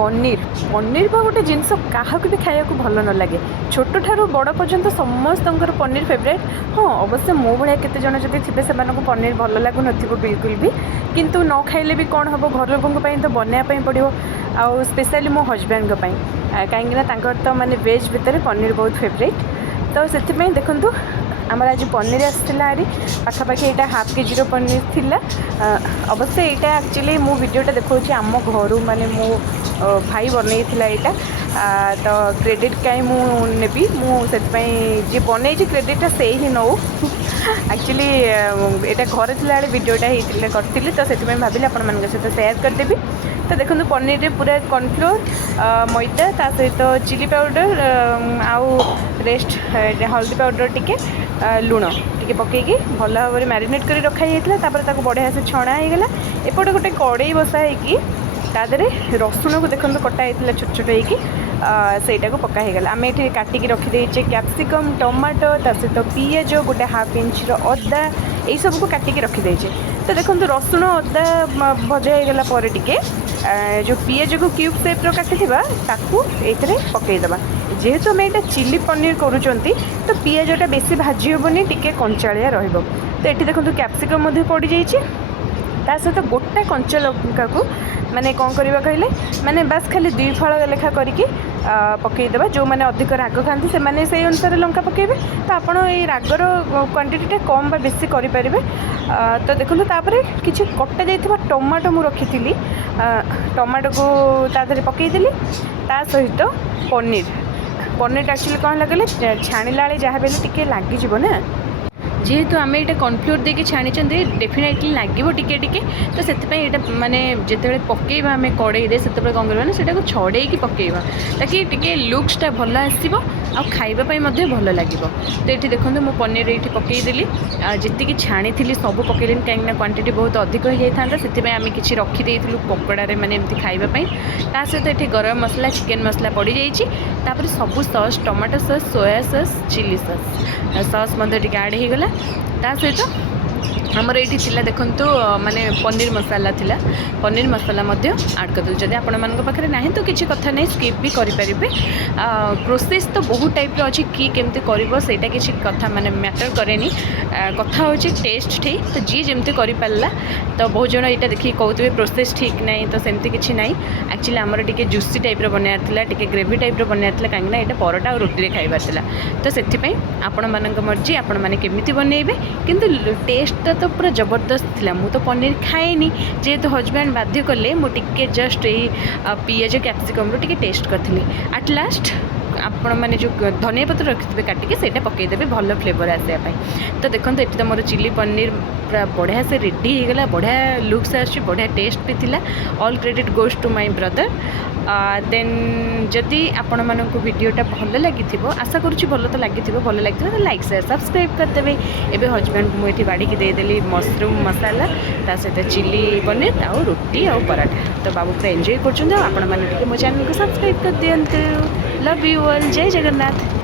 पनीर पनीर बा गोटे जिनस क्या भी खाया भल न लगे छोट ठार बड़ पर्यंत समस्त पनीर फेवरेट। हाँ अवश्य मो भाया केते जन जदि थे से पनीर भल लगुन बिल्कुल भी किंतु न खाइले भी कौन हम घर लोकों तो बनवाई पड़ो आउ स्पेशली मो हजबैंड कहीं तो माने वेज भितर पनीर बहुत फेवरेट। तो से देखूँ आमर आज पनीर आसाला आरी पाखापाखि यहाँ हाफ केजी पनीर थिला। अवश्य यहाँ एक्चुअली मो वीडियोटा देखा आम घर माने मो भाई बनई यहाँ तो क्रेडिट कहीं मुझे मुझे जी बनई क्रेडिटा से ही नौ एक्चुअली यहाँ घर थी वीडियोटा करी तो से भाविली आपण सहित सेयार करदेवी। तो देखो पनीर पूरा कॉर्नफ्लोर मैदा ता सहित चिली पाउडर आउ रेस्ट हल्दी पाउडर टिके लुण टिके पकईकि भल भाव में मैरिनेट कर रखाई तापर बढ़िया से छणा होगला। एपटे गोटे कड़ई बसा होदेह रसुण को देखो कटा होता छोट छोट होईटा पका होगला। आम ये काटिकी रखीदे कैप्सिकम टमाटो ता सहित पिज गोटे हाफ इंच अदा यही सबको काटिकी रखीदे। तो देखो रसुण अदा भजा होगला टिके जो पिज को क्यूब सेप काटी ताकू ये पकईदे। जेहेतु आम यहाँ चिली पनीर करुँच तो पिजटा बेसी भाजी हेनी टी कंचालिया रहिबो। तो ये देखो कैप्सिकम पड़ जाइए ता सहित गोटा कंचा लंका को माने कौन करवा कहले माने बस खाली 2 फाड़ लेखा करके पकईदे। जो मैंने अधिक राग खाती से अनुसार लंका पकेबे तो आपड़ ये रागर क्वांटिटीटा कम बा बेसी करें। तो देखो तापर किसी कटा जाइथिबा टमाटो मु रखी टमाटो को तादरे पकईदेली ता सहित पनीर पनीर एक्चुअली कौन लगे छाणिला जहाँ बेले टिके लगिज ना जेहेतु आम ये कॉर्नफ्लोर देके छाणी डेफिनेटली लगे टिके टिके। तो से माने जिते पकेबा आम कड़े से कौन करवा से छड़े पकेबा ताकि टिके लुक्सटा भल आसो आ खाइबापी भल लगे। तो ये देखो मु पनीर ये पकईदेली जी छाणी थी सब पकईली कहीं क्वांटिटी बहुत अधिक हो जाता से आम कि रखीदे पकड़े मैंने एमती खाइबापी ता सहित ये गरम मसला चिकेन मसला पड़ जापर सबू सस टमाटो सस सोया सस चिली सस टे आड होगला। ता सहित आमर ये देखु माने पनीर मसाला थिला पनीर मसाला आड कर जदि आपण मान पाखे ना तो किसी कथा नहीं स्किप भी करें। प्रोसेस तो बहुत टाइप अच्छी कि केमती करटा किसी कथा माने मैटर करे कथा हूँ टेस्ट ठीक। तो जी जमती कर पारा तो बहुत जन यहाँ देखिए कहते प्रोसेस ठीक ना तो सेमती किसी ना एक्चुअली आमर टे जूसी टाइप बनाया टे ग्रेवी टाइप बनाया कहीं यहाँ परोटा और रोटी खाइबार। तो से आपण मान मर्जी आपण मैंने केमी बनइबे किंतु टेस्ट तो पूरा जबरदस्त थिला। मु तो पनीर खाएनी जेहेतु हजबैंड बाध्य कले मुझे जस्ट यही पिज कैप्सिकम टे टेस्ट करी एट लास्ट आपण मैंने जो धनिया पत्र रखिथे काटिके सेटा पकईदेवे भल फ्लेवर आसापी। तो देखो ये तो मोर चिली पनीर पूरा बढ़िया से रेडी होगला बढ़िया लुक्स आसी बढ़िया टेस्ट भी थिला। All credit goes to my brother. Then जदि आपण मानक वीडियोटा भल लगी आशा करुँच भल तो लगी भल लगी तो लाइक शेयर सब्सक्राइब करदेवे। एबे हजबैंड मुझे बाड़ी देदेली मशरूम मसाला ता सहित चिली पनीर आउ रोटी आउ पराठा। तो बाबू पूरा एंजॉय कर मो चैनल को सब्सक्राइब कर दिंतु। लव यू ऑल जय जगन्नाथ।